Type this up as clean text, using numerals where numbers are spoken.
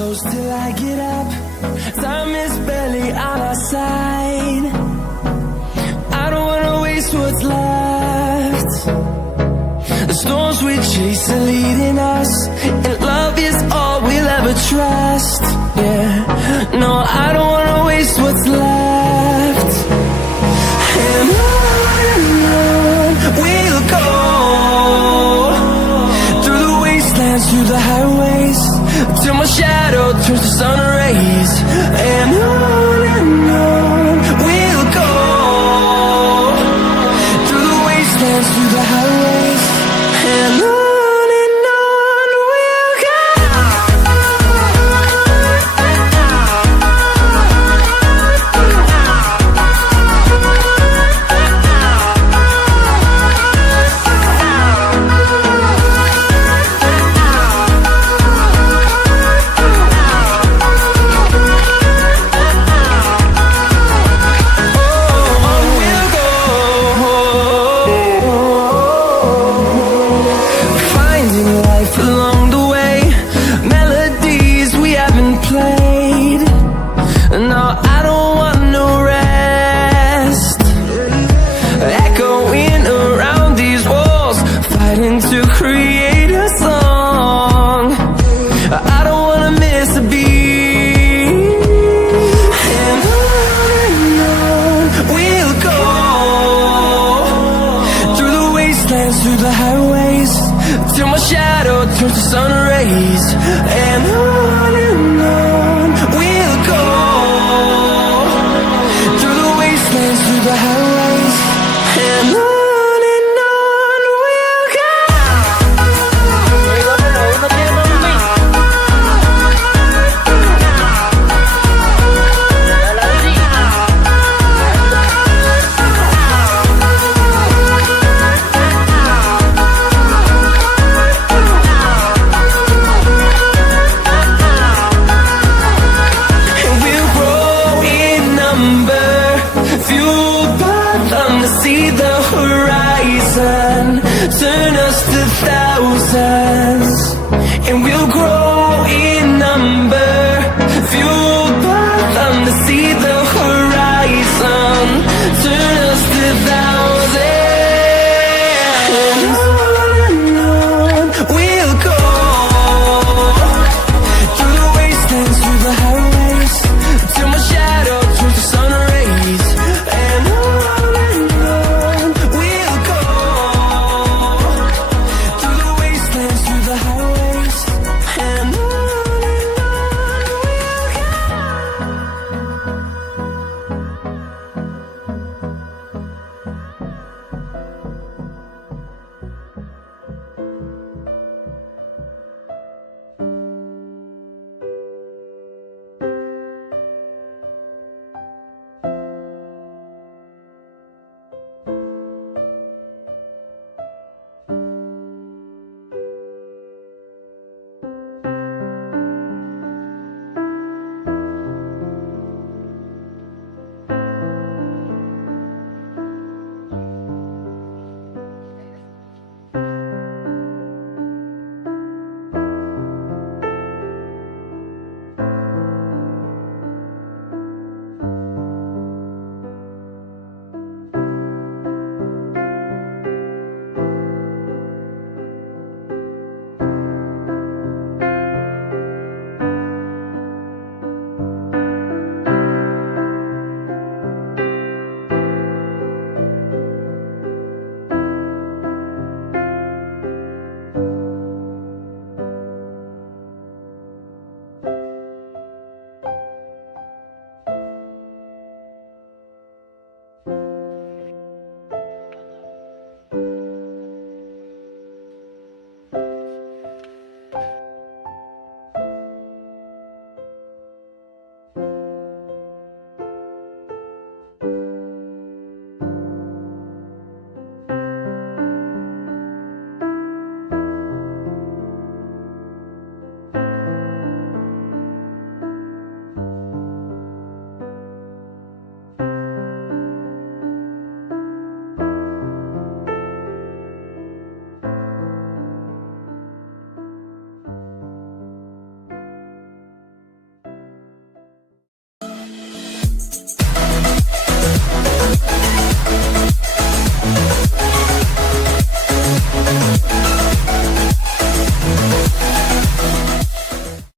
close till I get up. Time is barely on our side. I don't wanna waste what's left. The storms we chase are leading us, and love is all we'll ever trust. Yeah, no, I don't wanna waste what's left. And on we'll go, through the wastelands, through the highways, till my shadow turns to sun rays. And on we'll go, through the wastelands, through the highways, and on we'll go. To create a song, I don't wanna miss a beat. And on we'll go, through the wastelands, through the highways, till my shadow turns to sun rays. And on we'll go, through the wastelands, through the highways, and on. Fueled by them to see the horizon, turn us to thousands.